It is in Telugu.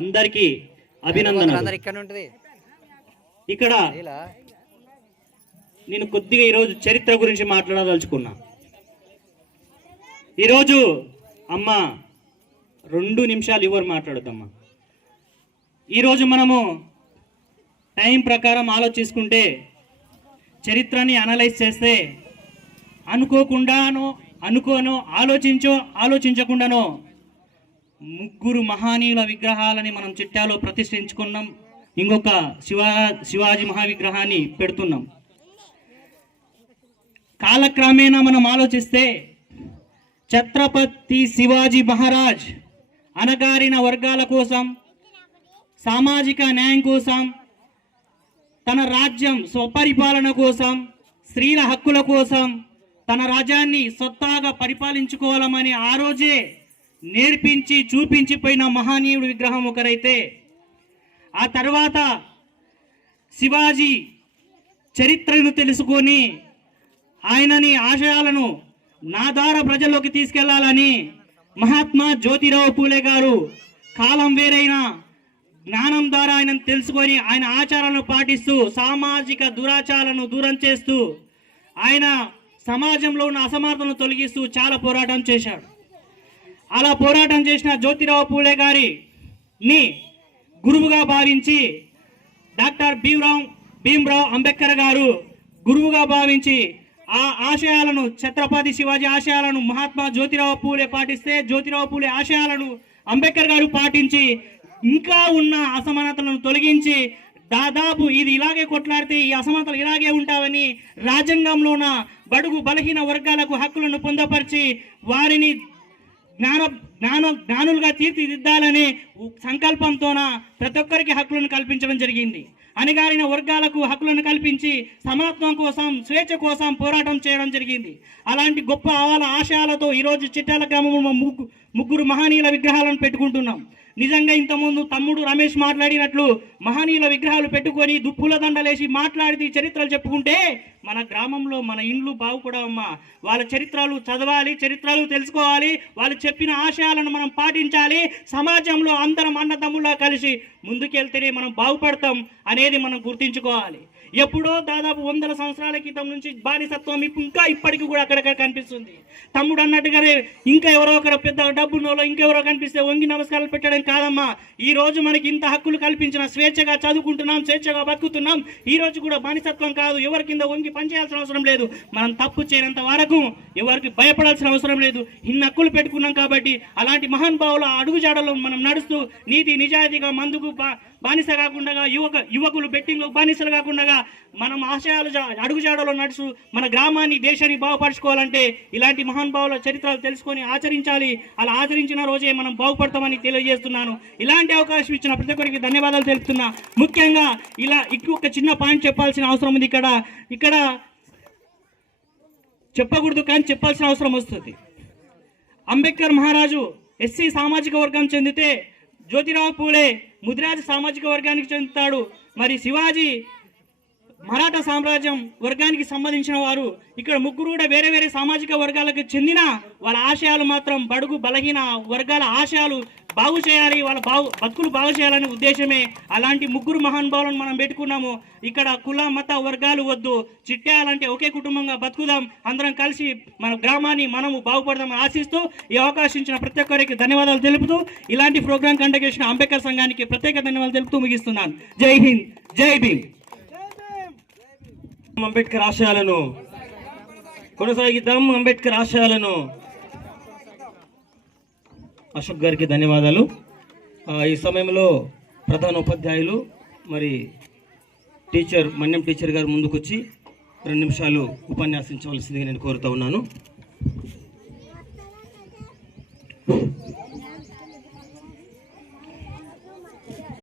అందరికీ అభినందనలు. ఇక్కడ నేను కొద్దిగా ఈరోజు చరిత్ర గురించి మాట్లాడదలుచుకున్నా. ఈరోజు అమ్మ 2 నిమిషాలు ఎవరు మాట్లాడద్దమ్మా. ఈరోజు మనము టైం ప్రకారం ఆలోచించుకుంటే, చరిత్రని అనలైజ్ చేస్తే, ఆలోచించకుండానో 3 మహానీయుల విగ్రహాలని మనం చిట్టాలో ప్రతిష్ఠించుకున్నాం. ఇంకొక శివాజీ మహావిగ్రహాన్ని పెడుతున్నాం. కాలక్రమేణా మనం ఆలోచిస్తే ఛత్రపతి శివాజీ మహారాజ్ అణగారిన వర్గాల కోసం, సామాజిక న్యాయం కోసం, తన రాజ్యం స్వపరిపాలన కోసం, స్త్రీల హక్కుల కోసం తన రాజ్యాన్ని సొత్తాగా పరిపాలించుకోవాలని ఆ రోజే నేర్పించి చూపించిపోయిన మహనీయుడు విగ్రహం ఒకరైతే, ఆ తర్వాత శివాజీ చరిత్రను తెలుసుకొని ఆయనని ఆశయాలను నా ద్వారా ప్రజల్లోకి తీసుకెళ్లాలని మహాత్మా జ్యోతిరావు పూలే గారు కాలం వేరైన జ్ఞానం ద్వారా ఆయనను తెలుసుకొని ఆయన ఆచారాలను పాటిస్తూ సామాజిక దురాచారాలను దూరం చేస్తూ ఆయన సమాజంలో ఉన్న అసమానతలను తొలగిస్తూ చాలా పోరాటం చేశాడు. అలా పోరాటం చేసిన జ్యోతిరావు పూలే గారిని గురువుగా భావించి డాక్టర్ భీమ్రావ్ అంబేద్కర్ గారు గురువుగా భావించి ఆ ఆశయాలను, ఛత్రపతి శివాజీ ఆశయాలను మహాత్మా జ్యోతిరావు పూలే పాటిస్తే, జ్యోతిరావు పూలే ఆశయాలను అంబేద్కర్ గారు పాటించి ఇంకా ఉన్న అసమానతలను తొలగించి, దాదాపు ఇది ఇలాగే కొట్లాడితే ఈ అసమానతలు ఇలాగే ఉంటావని రాజ్యాంగంలోన బడుగు బలహీన వర్గాలకు హక్కులను పొందపరిచి వారిని జ్ఞానులుగా తీర్చిదిద్దాలనే సంకల్పంతోన ప్రతి ఒక్కరికి హక్కులను కల్పించడం జరిగింది. అణగారిన వర్గాలకు హక్కులను కల్పించి సమానత్వం కోసం, స్వేచ్ఛ కోసం పోరాటం చేయడం జరిగింది. అలాంటి గొప్ప ఆశయాలతో ఈరోజు చిట్యాల గ్రామంలో 3 మహనీయుల విగ్రహాలను పెట్టుకుంటున్నాం. నిజంగా ఇంతకుముందు తమ్ముడు రమేష్ మాట్లాడినట్లు మహనీయుల విగ్రహాలు పెట్టుకొని దుప్పుల దండలేసి మాట్లాడి చరిత్రలు చెప్పుకుంటే మన గ్రామంలో మన ఇండ్లు బాగుపడవమ్మా. వాళ్ళ చరిత్రలు చదవాలి, చరిత్రలు తెలుసుకోవాలి, వాళ్ళు చెప్పిన ఆశయాలను మనం పాటించాలి. సమాజంలో అందరం అన్నదమ్ములా కలిసి ముందుకెళ్తేనే మనం బాగుపడతాం అనేది మనం గుర్తించుకోవాలి. ఎప్పుడో దాదాపు 100 సంవత్సరాల క్రితం నుంచి బానిసత్వం ఇంకా ఇప్పటికీ కూడా అక్కడక్కడ కనిపిస్తుంది. తమ్ముడు అన్నట్టుగానే ఇంకా ఎవరో ఒకరు పెద్ద డబ్బున్నోలో ఇంకెవరో కనిపిస్తే వంగి నమస్కారాలు పెట్టడం కాదమ్మా. ఈ రోజు మనకి ఇంత హక్కులు కల్పించిన, స్వేచ్ఛగా చదువుకుంటున్నాం, స్వేచ్ఛగా బతుకుతున్నాం. ఈ రోజు కూడా బానిసత్వం కాదు. ఎవరి కింద వంగి పనిచేయాల్సిన అవసరం లేదు. మనం తప్పు చేయనంత వరకు ఎవరికి భయపడాల్సిన అవసరం లేదు. ఇన్ని హక్కులు పెట్టుకున్నాం కాబట్టి అలాంటి మహానుభావుల అడుగుజాడలో మనం నడుస్తూ నీతి నిజాయితీగా మందుకు బానిస కాకుండా, యువకులు బెట్టింగ్లో బానిసలు కాకుండా మనం ఆశయాలు అడుగుజాడలో నడుచు మన గ్రామాన్ని, దేశాన్ని బాగుపరచుకోవాలంటే ఇలాంటి మహానుభావుల చరిత్రలు తెలుసుకొని ఆచరించాలి. అలా ఆచరించిన రోజే మనం బాగుపడతామని తెలియజేస్తున్నాను. ఇలాంటి అవకాశం ఇచ్చిన ప్రతి ఒక్కరికి ధన్యవాదాలు తెలుపుతున్నా. ముఖ్యంగా ఇలా ఇంకొక చిన్న పాయింట్ చెప్పాల్సిన అవసరం ఉంది. ఇక్కడ చెప్పకూడదు కానీ చెప్పాల్సిన అవసరం వస్తుంది. అంబేద్కర్ మహారాజు ఎస్సీ సామాజిక వర్గం చెందితే, జ్యోతిరావు పూలే ముదిరాజు సామాజిక వర్గానికి చెందుతాడు. మరి శివాజీ మరాఠా సామ్రాజ్యం వర్గానికి సంబంధించిన వారు. ఇక్కడ 3 కూడా వేరే వేరే సామాజిక వర్గాలకు చెందిన వాళ్ళ ఆశయాలు మాత్రం బడుగు బలహీన వర్గాల ఆశయాలు బాగు చేయాలి, వాళ్ళ బతుకులు బాగు చేయాలనే ఉద్దేశమే అలాంటి 3 మహానుభావులను మనం పెట్టుకున్నాము. ఇక్కడ కుల మత వర్గాలు వద్దు, చిట్టేయాలంటే ఒకే కుటుంబంగా బతుకుదాం, అందరం కలిసి మన గ్రామాన్ని మనము బాగుపడదామని ఆశిస్తూ ఈ అవకాశం ఇచ్చిన ప్రతి ఒక్కరికి ధన్యవాదాలు తెలుపుతూ ఇలాంటి ప్రోగ్రాం కండక్ట్ చేసిన అంబేద్కర్ సంఘానికి ప్రత్యేక ధన్యవాదాలు తెలుపుతూ ముగిస్తున్నాను. జై హింద్, జై భీమ్. అంబేద్కర్ ఆశయాలను కొనసాగిద్దాం. అంబేద్కర్ ఆశయాలను. అశోక్ గారికి ధన్యవాదాలు. ఈ సమయంలో ప్రధాన ఉపాధ్యాయులు మరి మన్యం టీచర్ గారు ముందుకొచ్చి 2 నిమిషాలు ఉపన్యాసించవలసిందిగా నేను కోరుతూ ఉన్నాను.